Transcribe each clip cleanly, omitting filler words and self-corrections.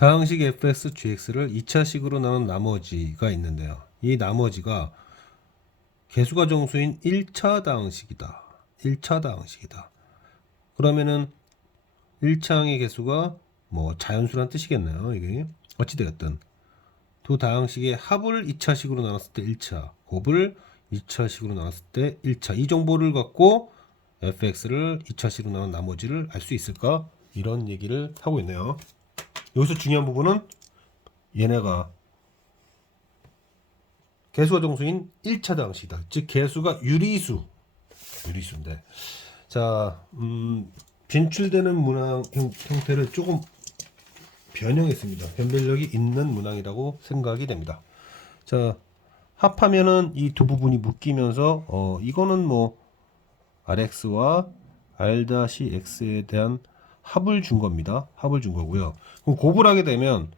다항식 fx, gx를 2차식으로 나눈 나머지가 있는데요. 이 나머지가 개수가 정수인 1차 다항식이다. 1차 다항식이다. 그러면은 1차항의 개수가 뭐 자연수란 뜻이겠네요. 이게 어찌되었든 두 다항식의 합을 2차식으로 나눴을 때 1차, 곱을 2차식으로 나눴을 때 1차. 이 정보를 갖고 fx를 2차식으로 나눈 나머지를 알 수 있을까? 이런 얘기를 하고 있네요. 여기서 중요한 부분은 얘네가 개수가 정수인 1차 다항식이다. 즉 개수가 유리수인데, 자, 빈출되는 문항 형태를 조금 변형했습니다. 변별력이 있는 문항이라고 생각이 됩니다. 자, 합하면은 이 두 부분이 묶이면서 이거는 뭐 Rx와 R-X에 대한 합을 준 겁니다. 합을 준 거고요. 그럼 곱을 하게 되면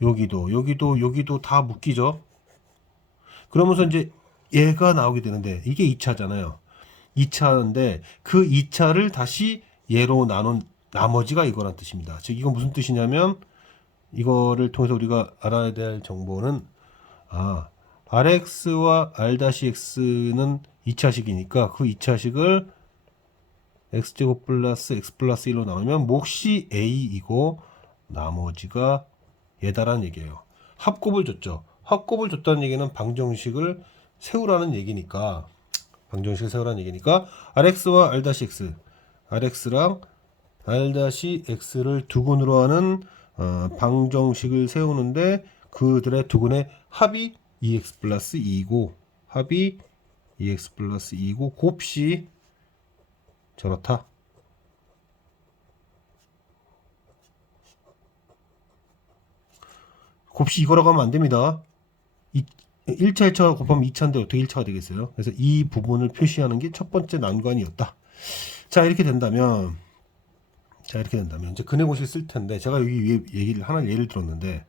여기도 다 묶이죠. 그러면서 이제 얘가 나오게 되는데 이게 2차잖아요. 2차인데 그 2차를 다시 얘로 나눈 나머지가 이거란 뜻입니다. 즉 이건 무슨 뜻이냐면 이거를 통해서 우리가 알아야 될 정보는 Rx와 R-X는 2차식이니까 그 2차식을 x제곱 플러스 x 플러스 1로 나누면 몫이 a이고 나머지가 얘다라는 얘기예요. 합곱을 줬죠. 합곱을 줬다는 얘기는 방정식을 세우라는 얘기니까 Rx와 R-X, Rx랑 R-X를 두근으로 하는 방정식을 세우는데 그들의 두근의 합이 2x 플러스 2이고 합이 2x 플러스 2이고 곱시 저렇다. 곱시 이거라고 하면 안 됩니다. 1차 1차가 곱하면 2차인데 어떻게 1차가 되겠어요? 그래서 이 부분을 표시하는 게 첫 번째 난관이었다. 자, 이렇게 된다면 이제 근해 공식을 쓸 텐데 제가 여기 위에 얘기를 하나 예를 들었는데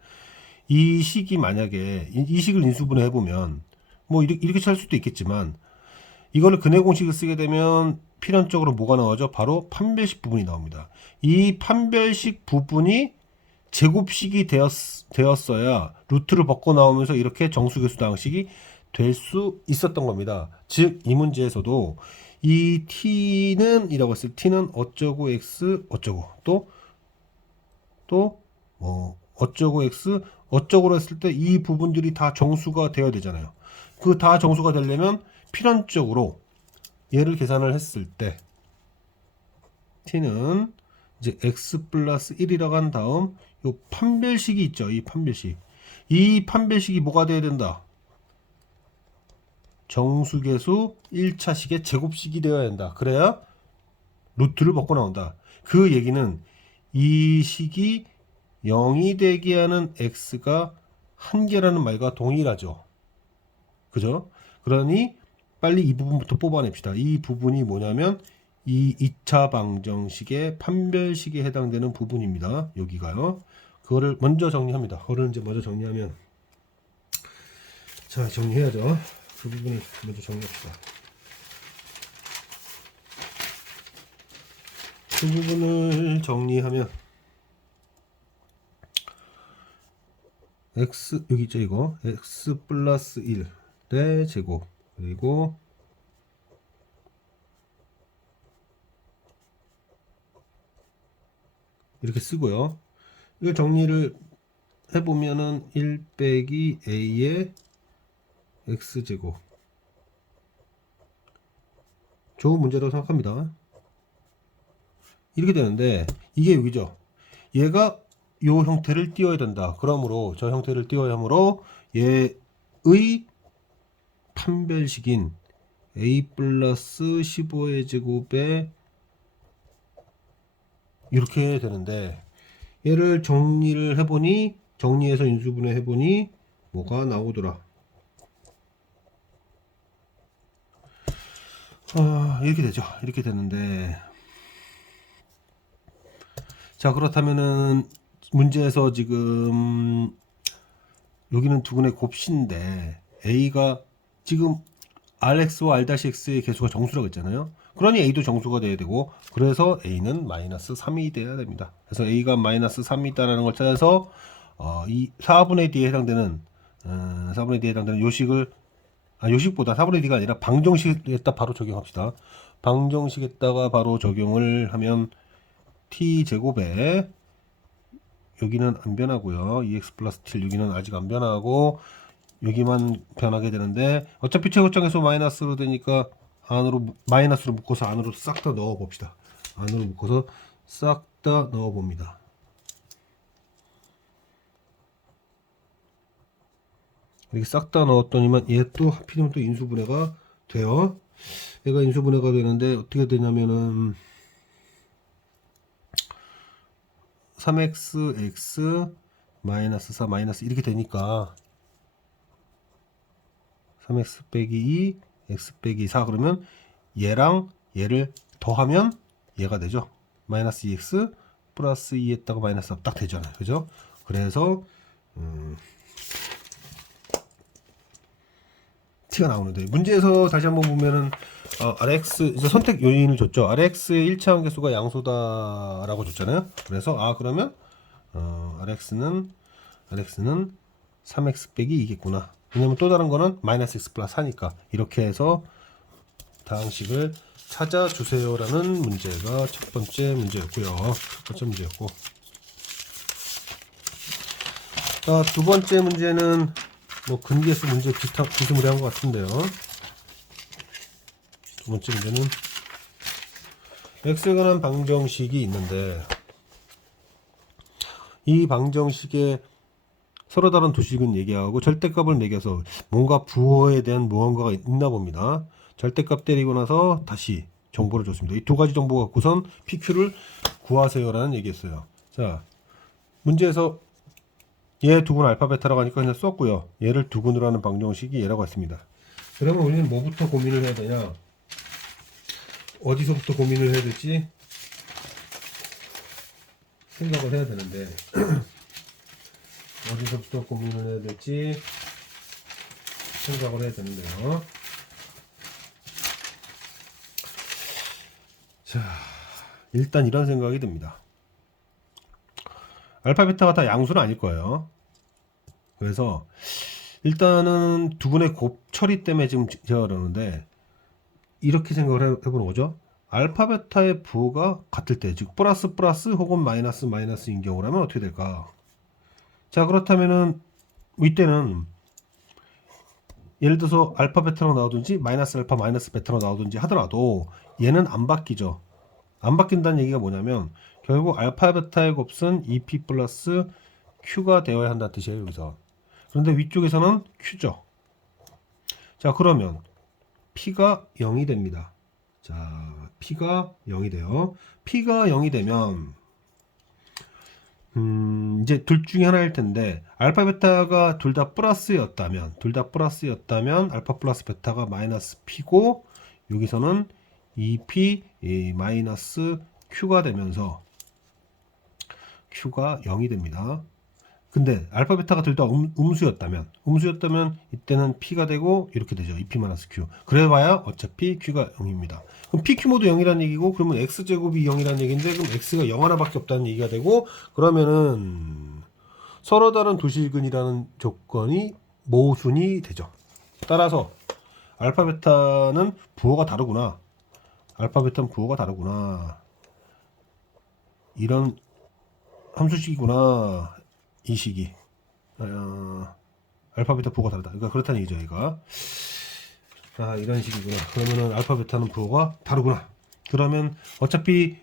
이 식이 만약에 이 식을 인수분해 해보면 뭐 이렇게 찰 수도 있겠지만 이거를 근해 공식을 쓰게 되면 필연적으로 뭐가 나오죠? 바로 판별식 부분이 나옵니다. 이 판별식 부분이 제곱식이 되었어야 루트를 벗고 나오면서 이렇게 정수계수 다항식이 될 수 있었던 겁니다. 즉 이 문제에서도 이 t는 이라고 했을 때 t는 어쩌고 x 어쩌고 또 어쩌고 x 어쩌고로 했을 때 이 부분들이 다 정수가 되어야 되잖아요. 그 다 정수가 되려면 필연적으로 얘를 계산을 했을 때 t는 이제 x 플러스 1이라고 한 다음 요 판별식이 있죠. 이 판별식이 뭐가 돼야 된다? 정수계수 1차식의 제곱식이 되어야 된다. 그래야 루트를 벗고 나온다. 그 얘기는 이 식이 0이 되게 하는 x가 한 개라는 말과 동일하죠. 그죠? 그러니 빨리 이 부분부터 뽑아냅시다. 이 부분이 뭐냐면 이 2차 방정식의 판별식에 해당되는 부분입니다. 여기가요. 그거를 먼저 정리합니다. 그거를 이제 먼저 정리하면 자, 정리해야죠. 그 부분을 먼저 정리합시다. 그 부분을 정리하면 x 여기 있죠. 이거 x 플러스 1의 제곱 그리고 이렇게 쓰고요. 이걸 정리를 해보면은 1 빼기 a의 x제곱. 좋은 문제라고 생각합니다. 이렇게 되는데 이게 여기죠. 얘가 요 형태를 띄워야 된다. 그러므로 저 형태를 띄워야 하므로 얘의 판별식인 a 플러스 15의 제곱에 이렇게 되는데 얘를 정리해서 인수분해 해보니 뭐가 나오더라. 이렇게 되죠. 이렇게 되는데 자, 그렇다면은 문제에서 지금 여기는 두근의 곱신데 a가 지금 rx와 r-x의 개수가 정수라고 했잖아요. 그러니 A도 정수가 돼야 되고, 그래서 A는 마이너스 3이 돼야 됩니다. 그래서 A가 마이너스 3이다라는 걸 찾아서 이 4분의 D에 해당되는 4분의 D에 해당되는 요식을 요식보다 4분의 D가 아니라 방정식에다 바로 적용합시다. 방정식에다가 바로 적용을 하면 T제곱에 여기는 안 변하고요. 2x 플러스 7 여기는 아직 안 변하고 여기만 변하게 되는데 어차피 최고점에서 마이너스로 되니까 안으로 마이너스로 묶어서 안으로 싹 다 넣어 봅시다. 안으로 묶어서 싹 다 넣어 봅니다. 이렇게 싹 다 넣었더니만 얘 또 하필이면 또 인수분해가 돼요. 얘가 인수분해가 되는데 어떻게 되냐면은 3x 마이너스 4 마이너스 이렇게 되니까 3x 빼기 2 x 빼기 4 그러면 얘랑 얘를 더하면 얘가 되죠. 마이너스 2x 플러스 2 했다가 마이너스 4 딱 되잖아요. 그죠? 그래서 T가 나오는데 문제에서 다시 한번 보면은 Rx 이제 선택 요인을 줬죠. Rx의 1차 함계수가 양수다라고 줬잖아요. 그래서 그러면 Rx는 3x 빼기 2겠구나. 왜냐면 또 다른 거는 마이너스 x 플러스 4니까 이렇게 해서 다항식을 찾아주세요라는 문제가 첫 번째 문제였고요. 첫 번째 문제였고 두 번째 문제는 뭐 근계수 문제 비스무리한 것 같은데요. 두 번째 문제는 x에 관한 방정식이 있는데 이 방정식에 서로 다른 두 식은 얘기하고 절대값을 매겨서 뭔가 부호에 대한 무언가가 있나 봅니다. 절대값 때리고 나서 다시 정보를 줬습니다. 이 두 가지 정보 갖고선 PQ를 구하세요라는 얘기였어요. 자, 문제에서 얘 두근 알파 베타라고 하니까 그냥 썼고요. 얘를 두근으로 하는 방정식이 얘라고 했습니다. 그러면 우리는 뭐부터 고민을 해야 되냐? 어디서부터 고민을 해야 될지 생각을 해야 되는데 어디서부터 고민을 해야 될지 생각을 해야 되는데요. 자, 일단 이런 생각이 듭니다. 알파 베타가 다 양수는 아닐 거예요. 그래서 일단은 두분의 곱 처리 때문에 지금 제가 그러는데 이렇게 생각을 해보는 거죠. 알파 베타의 부호가 같을 때, 즉 플러스 플러스 혹은 마이너스 마이너스인 경우라면 어떻게 될까? 자, 그렇다면은 이때는 예를 들어서 알파 베타로 나오든지 마이너스 알파 마이너스 베타로 나오든지 하더라도 얘는 안 바뀌죠. 안 바뀐다는 얘기가 뭐냐면 결국 알파 베타의 곱은 2p 플러스 q가 되어야 한다는 뜻이에요. 여기서. 그런데 위쪽에서는 q죠. 자, 그러면 p가 0이 됩니다. 자, p가 0이 돼요. p가 0이 되면 이제 둘 중에 하나일 텐데 알파 베타가 둘 다 플러스였다면 알파 플러스 베타가 마이너스 p고 여기서는 2p 마이너스 q가 되면서 q가 0이 됩니다. 근데 알파 베타가 둘 다 음수였다면 이때는 p가 되고 이렇게 되죠. 2p 마이너스 q. 그래봐야 어차피 q가 0입니다. 그럼 pq 모두 0이라는 얘기고 그러면 x제곱이 0이라는 얘기인데 그럼 x가 0 하나밖에 없다는 얘기가 되고 그러면은 서로 다른 두실근이라는 조건이 모순이 되죠. 따라서 알파 베타는 부호가 다르구나. 이런 함수식이구나. 이 식이 알파 베타 부호가 다르다. 그러니까 그렇다는 얘기죠. 얘가 이런 식이구나. 그러면은 알파 베타는 부호가 다르구나. 그러면 어차피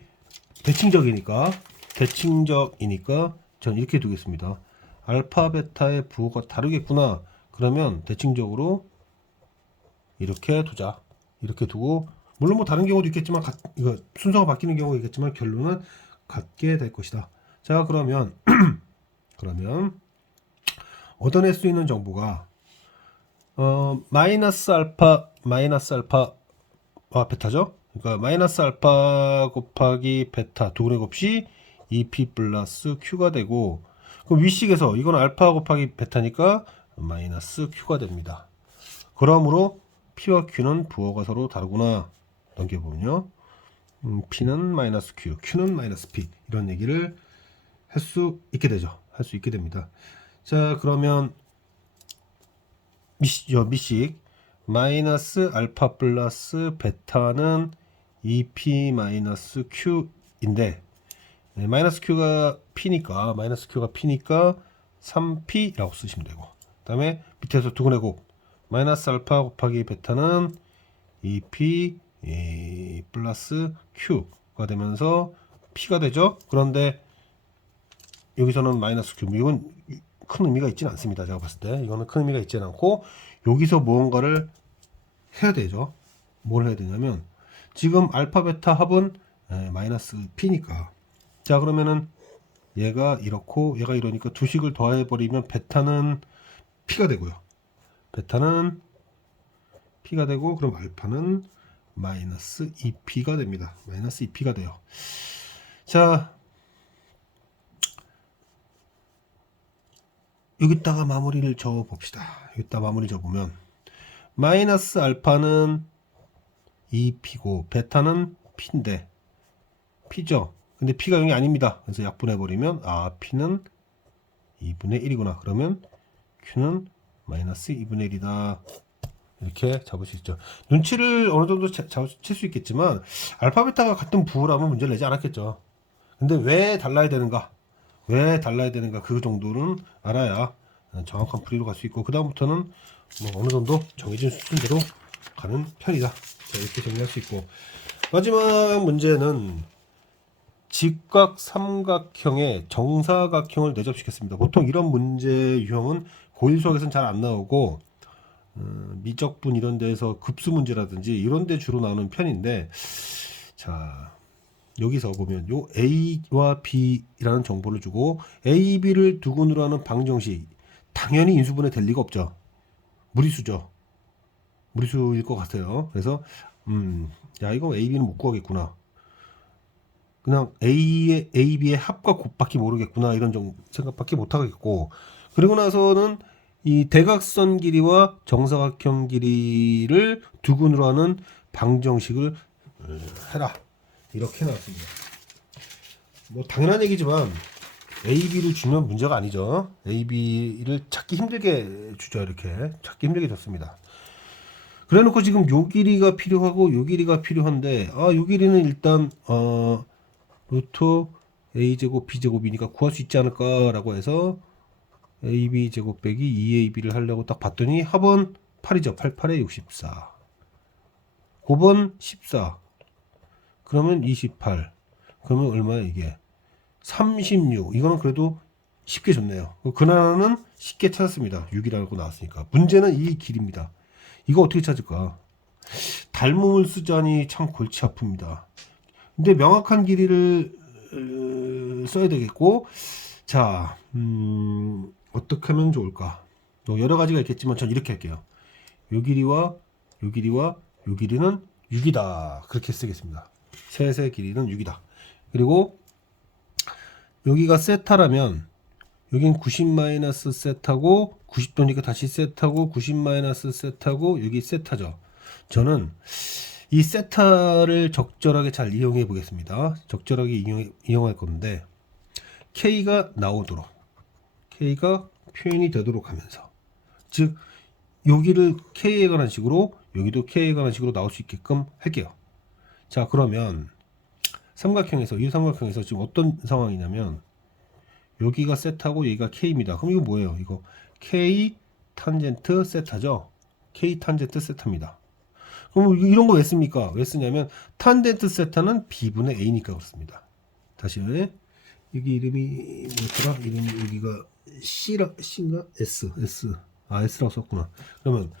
대칭적이니까 전 이렇게 두겠습니다. 알파 베타의 부호가 다르겠구나. 그러면 대칭적으로 이렇게 두자. 이렇게 두고 물론 뭐 다른 경우도 있겠지만 이거 순서가 바뀌는 경우가 있겠지만 결론은 같게 될 것이다. 자, 그러면 얻어낼 수 있는 정보가 마이너스 알파와 베타죠. 그러니까 마이너스 알파 곱하기 베타 두근의 곱이 2p 플러스 q가 되고 그럼 위식에서 이건 알파 곱하기 베타니까 마이너스 q가 됩니다. 그러므로 p와 q는 부호가 서로 다르구나. 넘겨보면요. P는 마이너스 Q, Q는 마이너스 P 이런 얘기를 할 수 있게 되죠. 할 수 있게 됩니다. 자, 그러면 미식 마이너스 알파 플러스 베타는 2P 마이너스 Q인데 마이너스 Q가 P니까 3P라고 쓰시면 되고 그 다음에 밑에서 두근의 곱 마이너스 알파 곱하기 베타는 2P 플러스 Q가 되면서 P가 되죠. 그런데 여기서는 마이너스 Q 이건 큰 의미가 있지는 않습니다. 제가 봤을 때 이거는 큰 의미가 있지는 않고 여기서 무언가를 해야 되죠. 뭘 해야 되냐면 지금 알파 베타 합은 마이너스 P니까 자 그러면은 얘가 이렇고 얘가 이러니까 두 식을 더해 버리면 베타는 P가 되고요. 베타는 P가 되고 그럼 알파는 마이너스 2P가 됩니다. 마이너스 2P가 돼요. 자 여기다가 마무리를 줘 봅시다. 여기다 마무리 줘 보면 마이너스 알파는 2P고 베타는 P인데 P죠. 근데 P가 0이 아닙니다. 그래서 약분해 버리면 P는 2분의 1이구나. 그러면 Q는 마이너스 2분의 1이다. 이렇게 잡을 수 있죠. 눈치를 어느 정도 칠 수 있겠지만 알파 베타가 같은 부호라면 문제를 내지 않았겠죠. 근데 왜 달라야 되는가? 그 정도는 알아야 정확한 풀이로 갈 수 있고 그 다음부터는 뭐 어느 정도 정해진 수준대로 가는 편이다. 자, 이렇게 정리할 수 있고 마지막 문제는 직각 삼각형의 정사각형을 내접시켰습니다. 보통 이런 문제 유형은 고1 수학에서는 잘 안 나오고 미적분 이런 데서 급수 문제라든지 이런 데 주로 나오는 편인데 자 여기서 보면 요 A와 B라는 정보를 주고 A, B를 두근으로 하는 방정식 당연히 인수분해 될 리가 없죠. 무리수죠. 무리수일 것 같아요. 그래서 야 이거 A, B는 못 구하겠구나. 그냥 A, B의 합과 곱밖에 모르겠구나 이런 생각밖에 못 하겠고 그리고 나서는 이 대각선 길이와 정사각형 길이를 두근으로 하는 방정식을 해라 이렇게 나왔습니다. 뭐 당연한 얘기지만 A, B를 주면 문제가 아니죠. A, B를 찾기 힘들게 주죠. 이렇게 찾기 힘들게 줬습니다. 그래놓고 지금 요 길이가 필요하고 요 길이가 필요한데 요 길이는 일단 루트 a제곱 b제곱이니까 구할 수 있지 않을까라고 해서 ab 제곱 빼기 2ab를 하려고 딱 봤더니 합은 8이죠. 8, 8에 64 곱은 14 그러면 28 그러면 얼마야 이게 36 이거는 그래도 쉽게 줬네요. 근하는 쉽게 찾았습니다. 6이라고 나왔으니까 문제는 이 길입니다. 이거 어떻게 찾을까? 닮음을 쓰자니 참 골치 아픕니다. 근데 명확한 길이를 써야 되겠고 자 어떻게 하면 좋을까? 여러 가지가 있겠지만 전 이렇게 할게요. 요 길이와 요 길이와 요 길이는 6이다. 그렇게 쓰겠습니다. 셋의 길이는 6이다. 그리고 여기가 세타라면 여긴 90 마이너스 세타고 90도니까 다시 세타고 90 마이너스 세타고 여기 세타죠. 저는 이 세타를 적절하게 잘 이용해 보겠습니다. 적절하게 이용할 건데 K가 나오도록 K가 표현이 되도록 하면서 즉 여기를 K에 관한 식으로 여기도 K에 관한 식으로 나올 수 있게끔 할게요. 자 그러면 이 삼각형에서 지금 어떤 상황이냐면 여기가 세타고 여기가 K입니다. 그럼 이거 뭐예요? 이거 K 탄젠트 세타죠. K 탄젠트 세타입니다. 그럼 이런 거 왜 씁니까? 왜 쓰냐면 탄젠트 세타는 B분의 A니까 그렇습니다. 다시 여기 이름이 뭐더라? 이름이 여기가 C인가? S S라고 썼구나. 그러면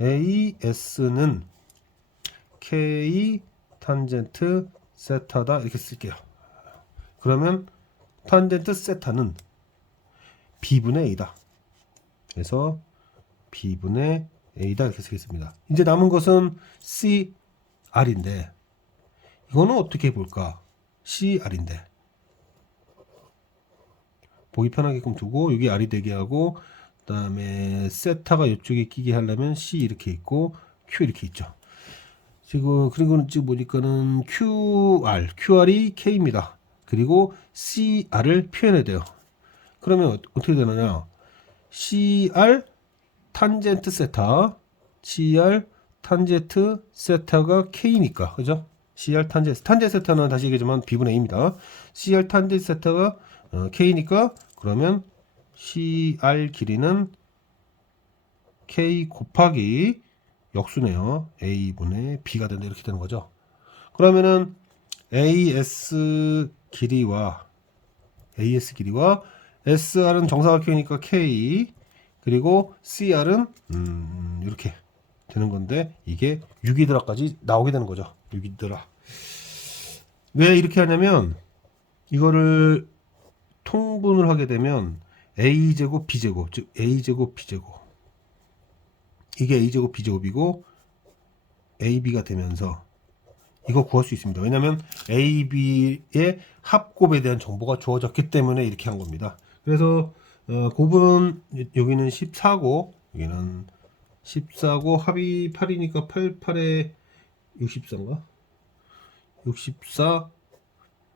AS는 K 탄젠트 세타다 이렇게 쓸게요. 그러면 탄젠트 세타는 B분의 A다. 그래서 B분의 A다 이렇게 쓰겠습니다. 이제 남은 것은 CR인데 이거는 어떻게 볼까? CR인데 보기 편하게끔 두고 여기 R이 되게 하고 그 다음에 세타가 이쪽에 끼게 하려면 C 이렇게 있고 Q 이렇게 있죠. 지금 그리고 지금 보니까는 QR이 K입니다. 그리고 CR을 표현해야 돼요. 그러면 어떻게 되느냐? CR 탄젠트 세타, CR 탄젠트 세타가 K니까, 그죠? CR 탄젠트 세타는 다시 얘기하지만 B분의 A입니다. CR 탄젠트 세타가 K니까 그러면 CR 길이는 K 곱하기 역수네요. A분의 B가 된다 이렇게 되는 거죠. 그러면은 AS 길이와 SR은 정사각형이니까 K 그리고 CR은 이렇게 되는 건데 이게 6이더라까지 나오게 되는 거죠. 6이더라. 왜 이렇게 하냐면 이거를 통분을 하게 되면 A제곱 B제곱 즉 A제곱 B제곱 이게 A제곱 B제곱이고 AB가 되면서 이거 구할 수 있습니다. 왜냐하면 A, B의 합곱에 대한 정보가 주어졌기 때문에 이렇게 한 겁니다. 그래서 곱은 여기는 14고 여기는 14고 합이 8이니까 8에 64인가? 64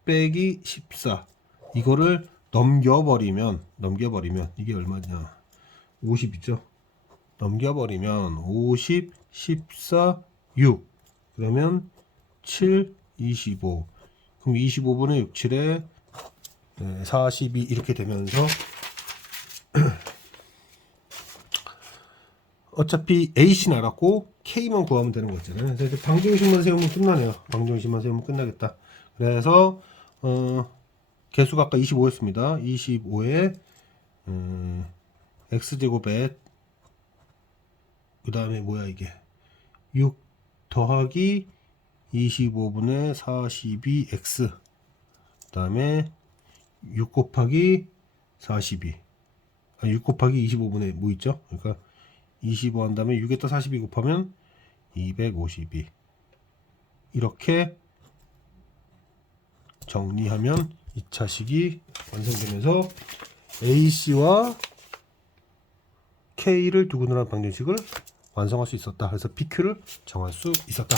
빼기 14 이거를 넘겨버리면 이게 얼마냐? 50이죠. 넘겨버리면 50, 14, 6 그러면 7, 25 그럼 25분의 6, 7에 42 이렇게 되면서 어차피 A씨 알았고 K만 구하면 되는 거 있잖아요. 그래서 이제 방정식만 세우면 끝나네요. 방정식만 세우면 끝나겠다. 그래서 개수가 아까 25였습니다. 25에 X제곱에 그 다음에 뭐야 이게 6 더하기 25분의 42x 그 다음에 6 곱하기 42 6 곱하기 25분의 뭐 있죠? 그러니까 25 한 다음에 6에다 42 곱하면 252 이렇게 정리하면 2차식이 완성되면서 AC와 K를 두고 늘어난 방정식을 완성할 수 있었다. 그래서 PQ를 정할 수 있었다.